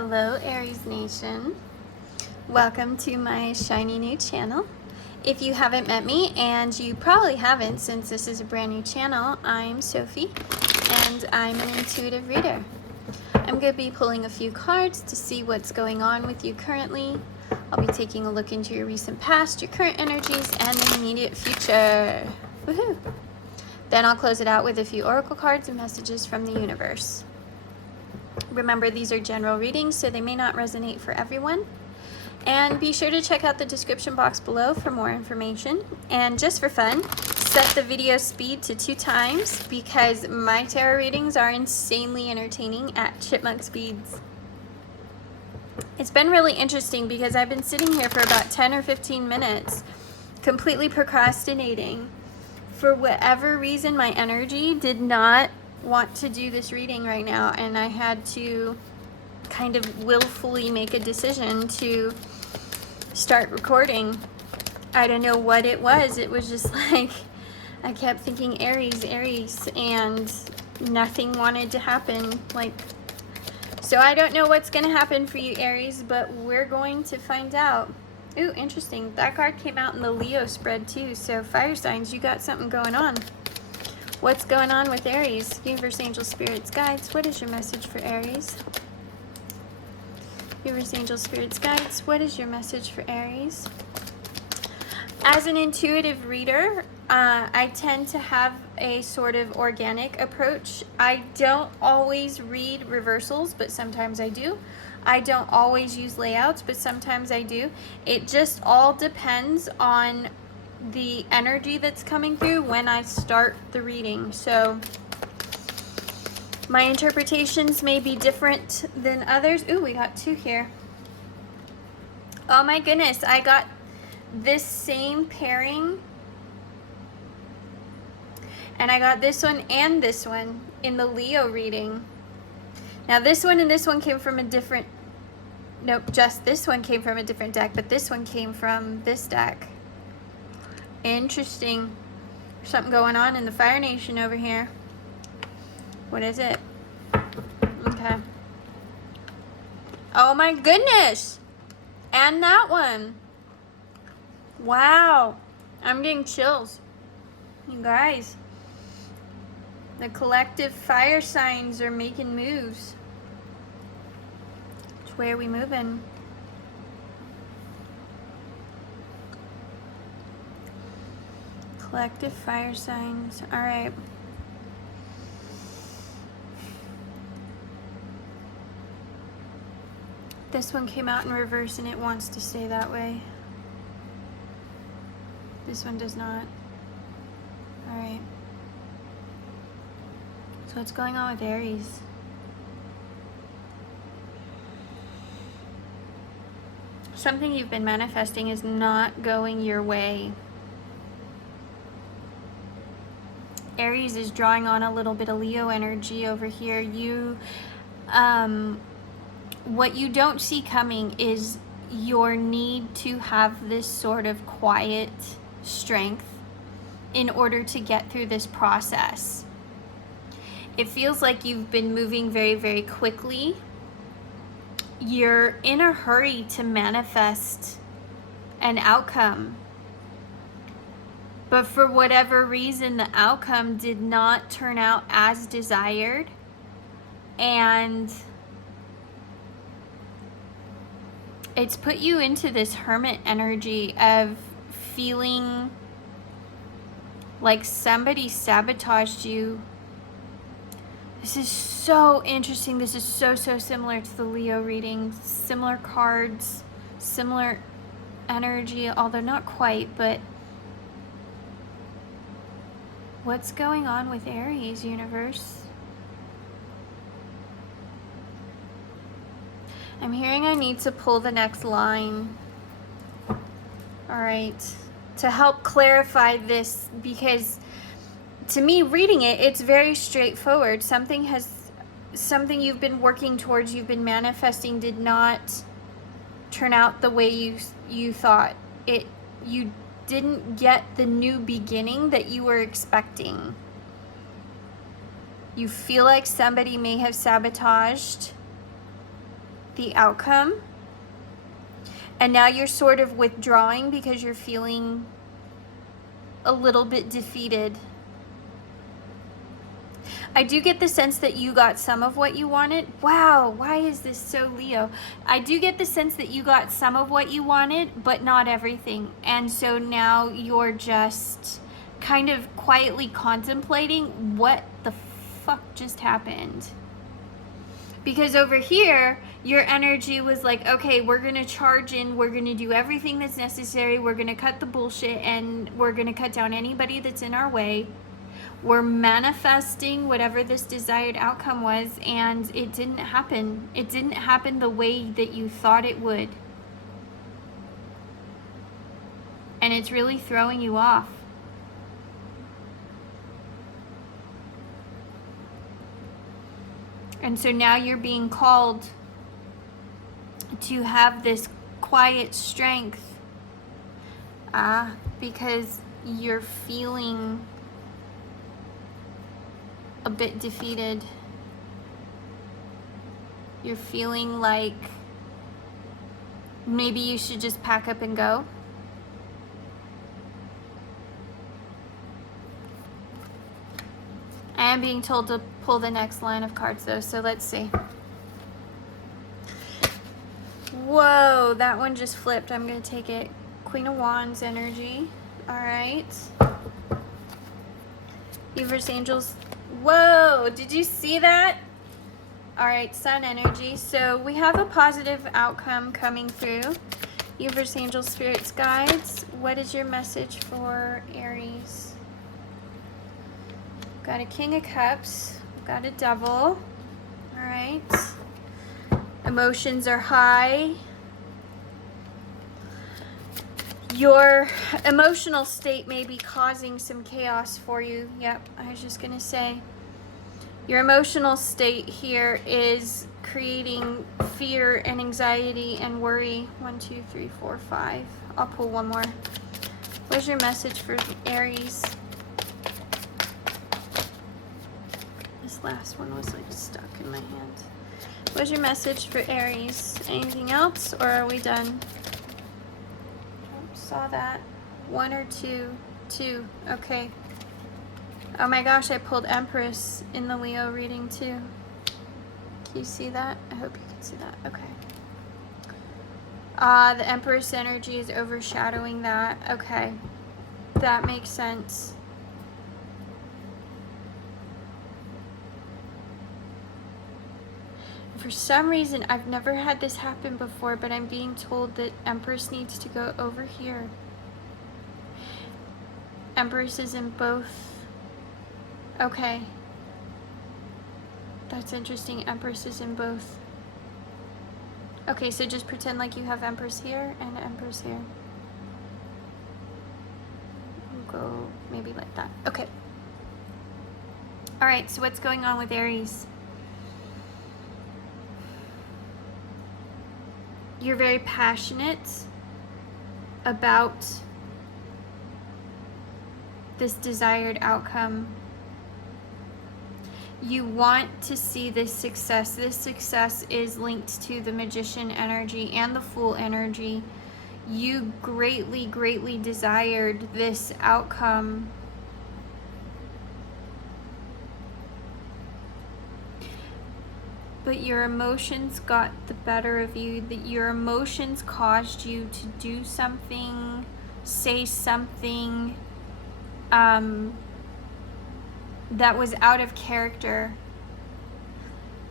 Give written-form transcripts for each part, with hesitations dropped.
Hello Aries Nation, welcome to my shiny new channel. If you haven't met me, and you probably haven't since this is a brand new channel, I'm Sophie and I'm an intuitive reader. I'm going to be pulling a few cards to see what's going on with you currently. I'll be taking a look into your recent past, your current energies, and the immediate future. Woohoo! Then I'll close it out with a few oracle cards and messages from the universe. Remember, these are general readings, so they may not resonate for everyone. And be sure to check out the description box below for more information. And just for fun, set the video speed to 2 times because my tarot readings are insanely entertaining at chipmunk speeds. It's been really interesting because I've been sitting here for about 10 or 15 minutes completely procrastinating. For whatever reason, my energy did not want to do this reading right now, and I had to kind of willfully make a decision to start recording. I don't know what it was. It was just like I kept thinking Aries, Aries, and nothing wanted to happen. So I don't know what's going to happen for you, Aries, but we're going to find out. Ooh, interesting. That card came out in the Leo spread too. So fire signs, you got something going on. What's going on with Aries? Universe, angels, spirits, guides, what is your message for Aries? Universe, angels, spirits, guides, what is your message for Aries? As an intuitive reader, I tend to have a sort of organic approach. I don't always read reversals, but sometimes I do. I don't always use layouts, but sometimes I do. It just all depends on the energy that's coming through when I start the reading. So my interpretations may be different than others. Ooh, we got 2 here. Oh my goodness, I got this same pairing, and I got this one and this one in the Leo reading. Now this one and this one came from a different, nope, just this one came from a different deck, but this one came from this deck. Interesting. Something going on in the Fire Nation over here. What is it? Okay. Oh my goodness! And that one. Wow. I'm getting chills. You guys. The collective fire signs are making moves. Which way are we moving? Collective fire signs. All right. This one came out in reverse and it wants to stay that way. This one does not. All right. So what's going on with Aries? Something you've been manifesting is not going your way. Aries is drawing on a little bit of Leo energy over here. What you don't see coming is your need to have this sort of quiet strength in order to get through this process. It feels like you've been moving very, very quickly. You're in a hurry to manifest an outcome. But for whatever reason, the outcome did not turn out as desired. And it's put you into this hermit energy of feeling like somebody sabotaged you. This is so interesting. This is so similar to the Leo reading. Similar cards, similar energy, although not quite, but what's going on with Aries, universe? I'm hearing I need to pull the next line. All right. To help clarify this, because to me, reading it, it's very straightforward. Something you've been working towards, you've been manifesting, did not turn out the way you thought. You didn't get the new beginning that you were expecting. You feel like somebody may have sabotaged the outcome. And now you're sort of withdrawing because you're feeling a little bit defeated. I do get the sense that you got some of what you wanted. Wow, why is this so Leo? I do get the sense that you got some of what you wanted, but not everything. And so now you're just kind of quietly contemplating what the fuck just happened. Because over here, your energy was like, okay, we're going to charge in, we're going to do everything that's necessary, we're going to cut the bullshit, and we're going to cut down anybody that's in our way. We're manifesting whatever this desired outcome was, and it didn't happen. It didn't happen the way that you thought it would. And it's really throwing you off. And so now you're being called to have this quiet strength because you're feeling a bit defeated. You're feeling like maybe you should just pack up and go. I am being told to pull the next line of cards though, so let's see. Whoa, that one just flipped. I'm going to take it. Queen of Wands energy. All right. Universe angels. Whoa, did you see that? All right, Sun energy. So we have a positive outcome coming through. Universe angels, spirits, guides. What is your message for Aries? Got a King of Cups. Got a Devil. All right. Emotions are high. Your emotional state may be causing some chaos for you. Yep, I was just going to say. Your emotional state here is creating fear and anxiety and worry. 1, 2, 3, 4, 5. I'll pull one more. What's your message for Aries? This last one was like stuck in my hand. What's your message for Aries? Anything else, or are we done? Oh, saw that. 1 or 2? 2. Okay. Oh my gosh, I pulled Empress in the Leo reading too. Can you see that? I hope you can see that. Okay. The Empress energy is overshadowing that. Okay. That makes sense. For some reason, I've never had this happen before, but I'm being told that Empress needs to go over here. Empress is in both. Okay. That's interesting. Empress is in both. Okay, so just pretend like you have Empress here and Empress here. We'll go maybe like that. Okay. All right, so what's going on with Aries? You're very passionate about this desired outcome. You want to see this success. This success is linked to the Magician energy and the Fool energy. You greatly, greatly desired this outcome. But your emotions got the better of you. That your emotions caused you to do something, say something that was out of character.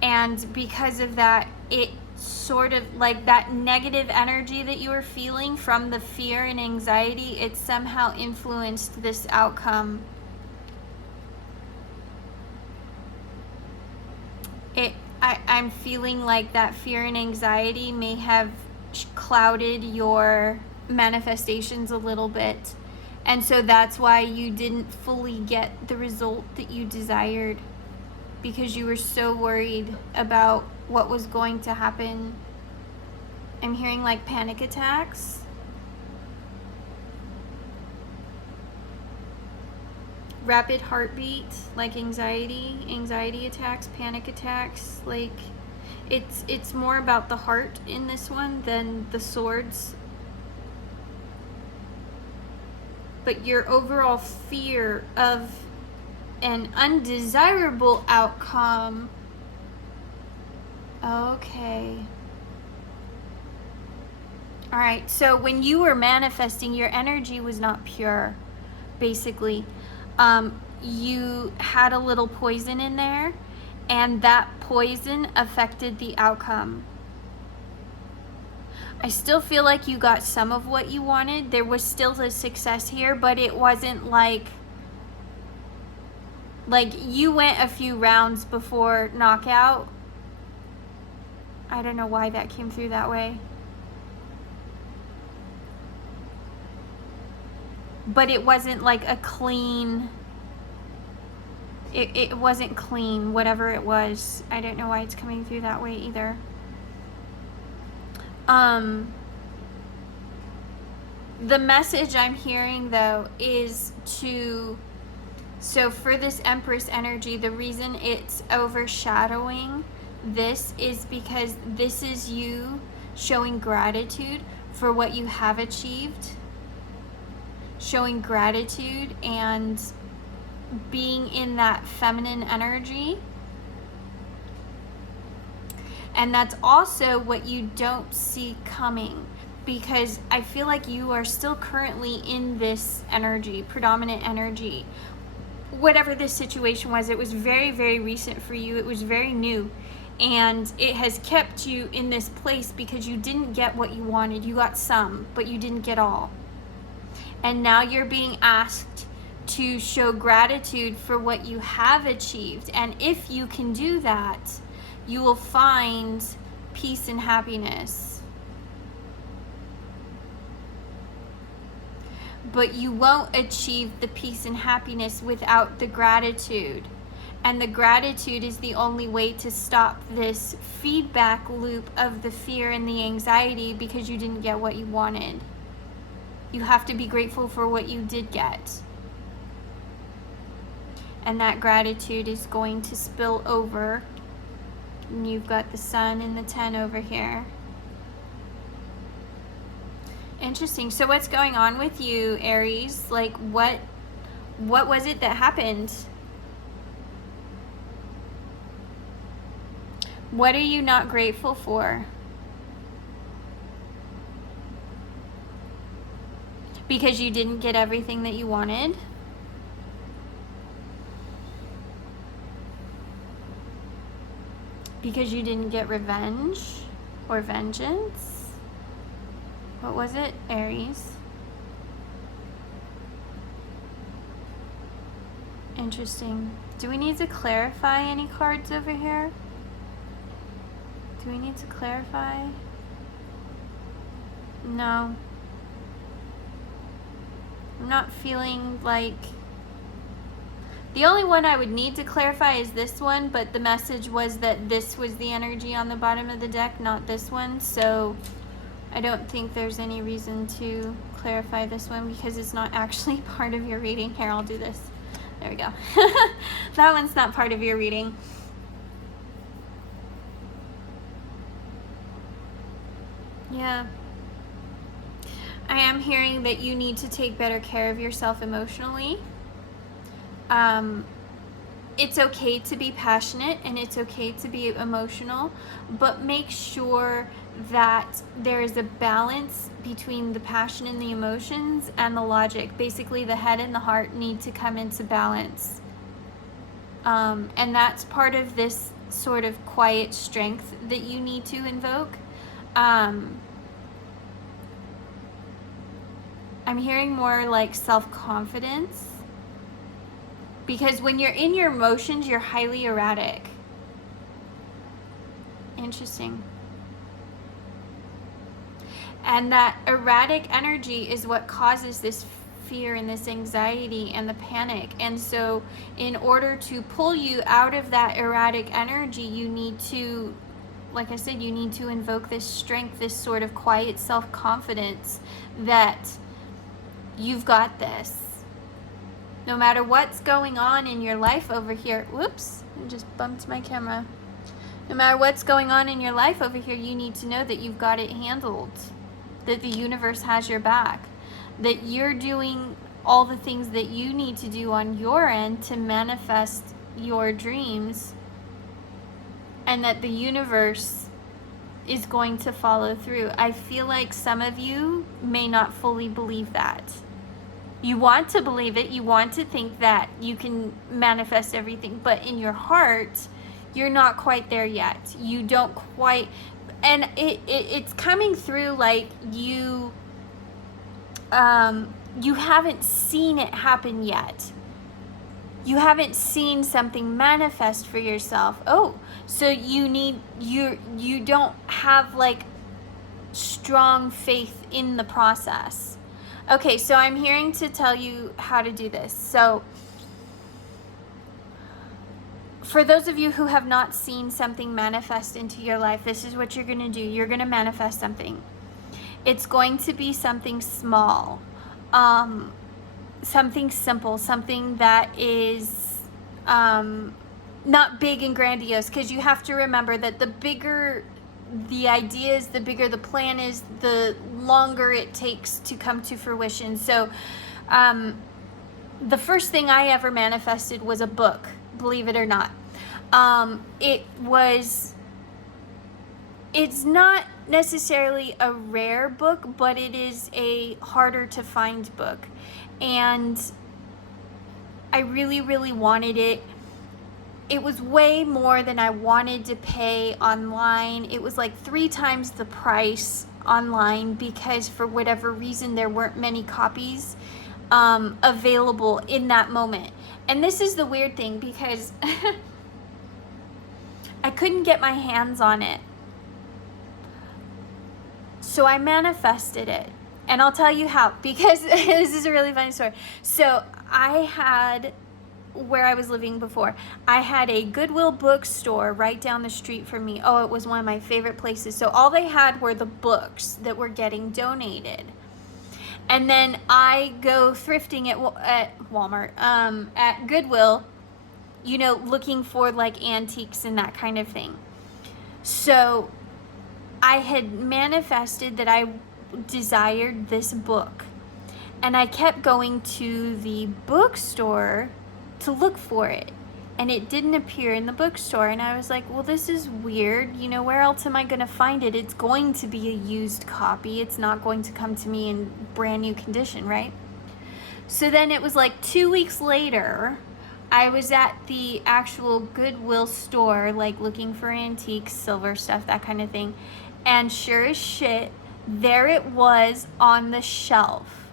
And because of that, it sort of like that negative energy that you were feeling from the fear and anxiety, it somehow influenced this outcome. I'm feeling like that fear and anxiety may have clouded your manifestations a little bit. And so that's why you didn't fully get the result that you desired, because you were so worried about what was going to happen. I'm hearing like panic attacks. Rapid heartbeat, like anxiety attacks, panic attacks, like It's more about the heart in this one than the swords. But your overall fear of an undesirable outcome. Okay. All right, so when you were manifesting, your energy was not pure, basically. You had a little poison in there, and that poison affected the outcome. I still feel like you got some of what you wanted. There was still a success here, but it wasn't like you went a few rounds before knockout. I don't know why that came through that way. But it wasn't like a clean, it wasn't clean, whatever it was. I don't know why it's coming through that way either. The message I'm hearing though is so for this Empress energy, the reason it's overshadowing this is because this is you showing gratitude for what you have achieved, showing gratitude and being in that feminine energy. And that's also what you don't see coming, because I feel like you are still currently in this energy, predominant energy. Whatever this situation was, it was very, very recent for you. It was very new. And it has kept you in this place because you didn't get what you wanted. You got some, but you didn't get all. And now you're being asked to show gratitude for what you have achieved. And if you can do that, you will find peace and happiness. But you won't achieve the peace and happiness without the gratitude. And the gratitude is the only way to stop this feedback loop of the fear and the anxiety because you didn't get what you wanted. You have to be grateful for what you did get. And that gratitude is going to spill over. And you've got the Sun and the 10 over here. Interesting. So what's going on with you, Aries? Like what was it that happened? What are you not grateful for? Because you didn't get everything that you wanted? Because you didn't get revenge or vengeance? What was it, Aries? Interesting. Do we need to clarify any cards over here? Do we need to clarify? No. I'm not feeling like... The only one I would need to clarify is this one, but the message was that this was the energy on the bottom of the deck, not this one, so I don't think there's any reason to clarify this one because it's not actually part of your reading. Here, I'll do this. There we go. That one's not part of your reading. Yeah. I am hearing that you need to take better care of yourself emotionally. It's okay to be passionate and it's okay to be emotional, but make sure that there is a balance between the passion and the emotions and the logic. Basically, the head and the heart need to come into balance. And that's part of this sort of quiet strength that you need to invoke. I'm hearing more like self-confidence. Because when you're in your emotions, you're highly erratic. Interesting. And that erratic energy is what causes this fear and this anxiety and the panic. And so in order to pull you out of that erratic energy, you need to, like I said, you need to invoke this strength, this sort of quiet self-confidence that you've got this. No matter what's going on in your life over here. Whoops, I just bumped my camera. No matter what's going on in your life over here, you need to know that you've got it handled, that the universe has your back, that you're doing all the things that you need to do on your end to manifest your dreams, and that the universe is going to follow through. I feel like some of you may not fully believe that. You want to believe it, you want to think that you can manifest everything, but in your heart, you're not quite there yet. You don't quite, and it's coming through like you haven't seen it happen yet. You haven't seen something manifest for yourself. Oh, so you don't have like strong faith in the process. Okay, so I'm hearing to tell you how to do this. So for those of you who have not seen something manifest into your life, this is what you're going to do. You're going to manifest something. It's going to be something small, something simple, something that is not big and grandiose, because you have to remember that the bigger the idea is, the bigger the plan is, the longer it takes to come to fruition. So the first thing I ever manifested was a book, believe it or not. It's not necessarily a rare book, but it is a harder to find book. And I really, really wanted it. It was way more than I wanted to pay online. It was like 3 times the price online because for whatever reason there weren't many copies available in that moment. And this is the weird thing, because I couldn't get my hands on it. So I manifested it. And I'll tell you how, because this is a really funny story. So I had, where I was living before, I had a Goodwill bookstore right down the street from me. Oh, it was one of my favorite places. So all they had were the books that were getting donated. And then I go thrifting at Walmart, at Goodwill, you know, looking for like antiques and that kind of thing. So I had manifested that I desired this book. And I kept going to the bookstore to look for it. And it didn't appear in the bookstore. And I was like, well, this is weird. You know, where else am I going to find it? It's going to be a used copy. It's not going to come to me in brand new condition, right? So then it was like 2 weeks later, I was at the actual Goodwill store, like looking for antiques, silver stuff, that kind of thing. And sure as shit, there it was on the shelf.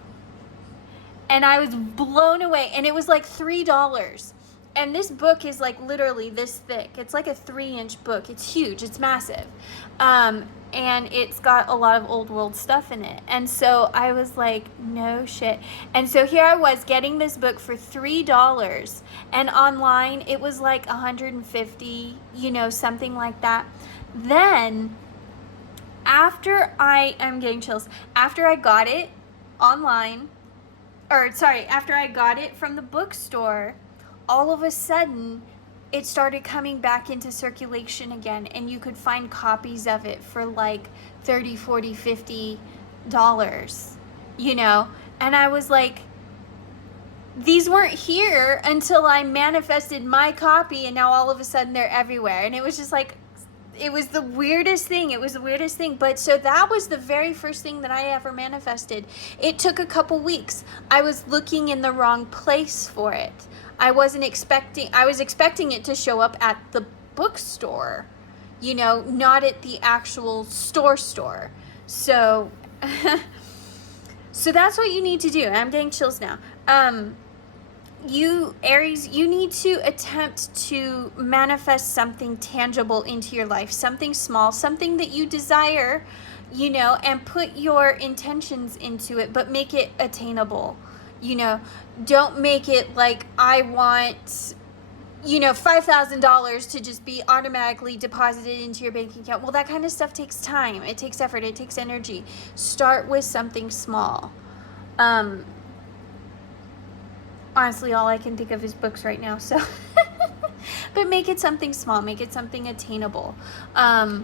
And I was blown away. And it was like $3. And this book is like literally this thick. It's like a 3-inch book. It's huge. It's massive. And it's got a lot of old world stuff in it. And so I was like, no shit. And so here I was getting this book for $3. And online it was like $150, you know, something like that. Then after I'm getting chills. After I got it online, after I got it from the bookstore, all of a sudden it started coming back into circulation again, and you could find copies of it for like $30, $40, $50, you know. And I was like, these weren't here until I manifested my copy, and now all of a sudden they're everywhere. And it was just like, it was the weirdest thing. It was the weirdest thing. But so that was the very first thing that I ever manifested. It took a couple weeks. I was looking in the wrong place for it. I was expecting it to show up at the bookstore, you know, not at the actual store. So, so that's what you need to do. I'm getting chills now. You, Aries, you need to attempt to manifest something tangible into your life, something small, something that you desire, you know, and put your intentions into it, but make it attainable. You know, don't make it like, I want, you know, $5,000 to just be automatically deposited into your bank account. Well, that kind of stuff takes time. It takes effort. It takes energy. Start with something small. Honestly, all I can think of is books right now. So, But make it something small, make it something attainable. I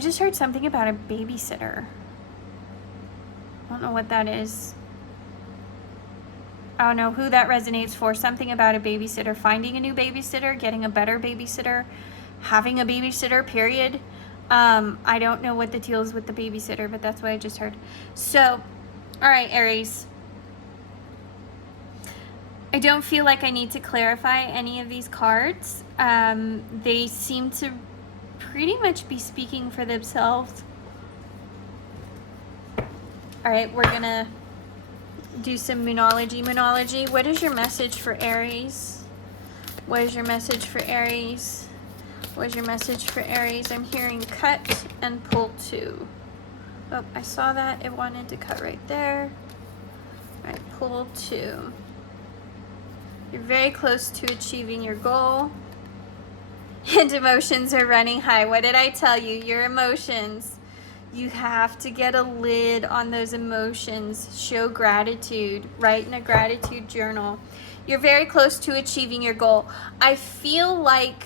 just heard something about a babysitter. I don't know what that is. I don't know who that resonates for. Something about a babysitter, finding a new babysitter, getting a better babysitter, having a babysitter, period. I don't know what the deal is with the babysitter, but that's what I just heard. So, all right, Aries. I don't feel like I need to clarify any of these cards. They seem to pretty much be speaking for themselves. All right, we're gonna do some moonology. What is your message for Aries? What is your message for Aries? What is your message for Aries? I'm hearing cut and pull two. Oh, I saw that. It wanted to cut right there. All right, pull two. You're very close to achieving your goal. And emotions are running high. What did I tell you? Your emotions. You have to get a lid on those emotions. Show gratitude. Write in a gratitude journal. You're very close to achieving your goal. I feel like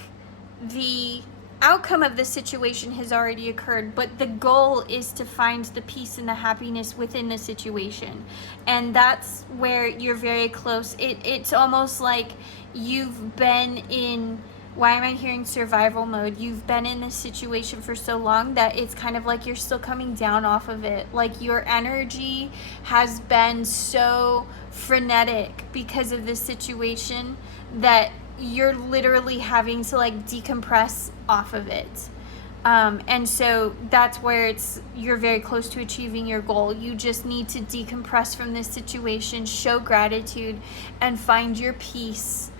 the outcome of the situation has already occurred, but the goal is to find the peace and the happiness within the situation. And that's where you're very close. It's almost like you've been in, why am I hearing survival mode? You've been in this situation for so long that it's kind of like you're still coming down off of it. Like your energy has been so frenetic because of this situation that you're literally having to like decompress off of it. And so that's where you're very close to achieving your goal. You just need to decompress from this situation, show gratitude, and find your peace.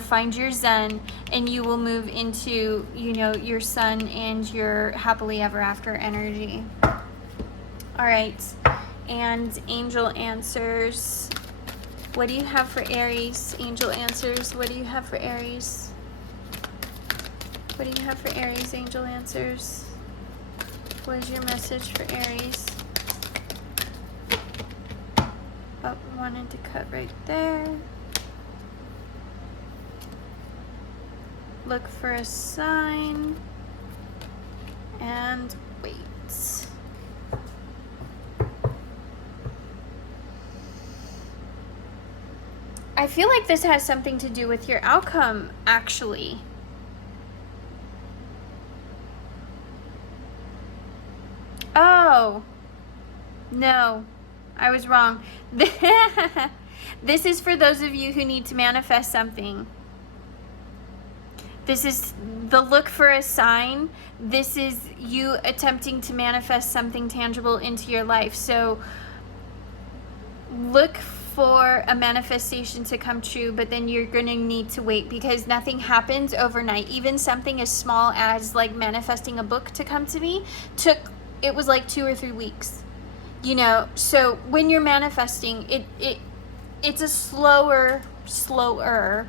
Find your zen, and you will move into, your sun and your happily ever after energy. All right. And angel answers. What do you have for Aries? Angel answers. What do you have for Aries? What do you have for Aries? Angel answers. What is your message for Aries? Oh, wanted to cut right there. Look for a sign. And wait. I feel like this has something to do with your outcome, actually. Oh, no, I was wrong. This is for those of you who need to manifest something. This is the look for a sign. This is you attempting to manifest something tangible into your life. So look for a manifestation to come true, but then you're going to need to wait because nothing happens overnight. Even something as small as like manifesting a book to come to me it was like 2 or 3 weeks. So when you're manifesting, it's a slower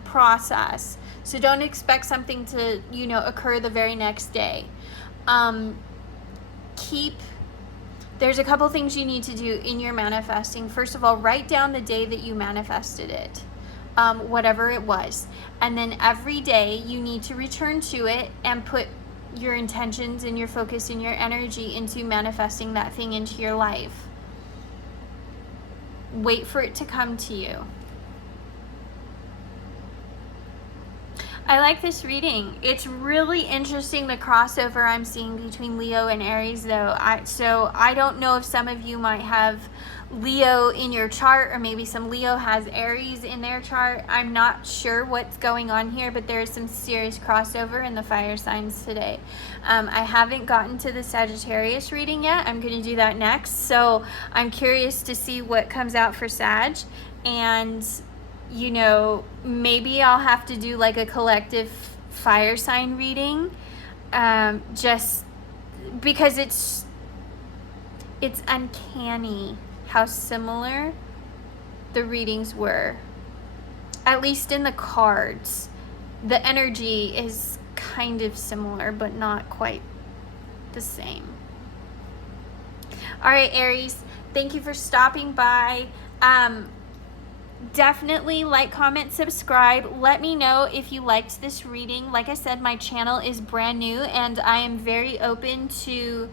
process. So don't expect something to, occur the very next day. There's a couple things you need to do in your manifesting. First of all, write down the day that you manifested it, whatever it was. And then every day you need to return to it and put your intentions and your focus and your energy into manifesting that thing into your life. Wait for it to come to you. I like this reading. It's really interesting, the crossover I'm seeing between Leo and Aries, though. So I don't know if some of you might have Leo in your chart, or maybe some Leo has Aries in their chart. I'm not sure what's going on here, but there is some serious crossover in the fire signs today. I haven't gotten to the Sagittarius reading yet. I'm going to do that next. So I'm curious to see what comes out for Sag. And maybe I'll have to do like a collective fire sign reading, just because it's uncanny how similar the readings were, at least in the cards. The energy is kind of similar, but not quite the same. All right, Aries, thank you for stopping by. Definitely like, comment, subscribe. Let me know if you liked this reading. Like I said, my channel is brand new and I am very open to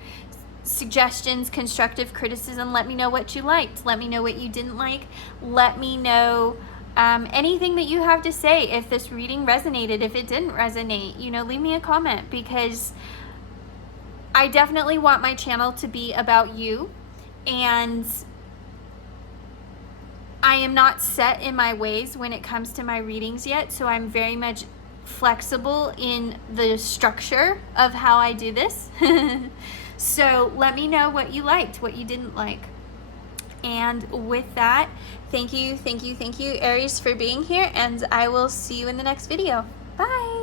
suggestions, constructive criticism. Let me know what you liked. Let me know what you didn't like. Let me know anything that you have to say. If this reading resonated, if it didn't resonate, you know, leave me a comment, because I definitely want my channel to be about you, and I am not set in my ways when it comes to my readings yet, so I'm very much flexible in the structure of how I do this. So let me know what you liked, what you didn't like. And with that, thank you, Aries, for being here, and I will see you in the next video. Bye!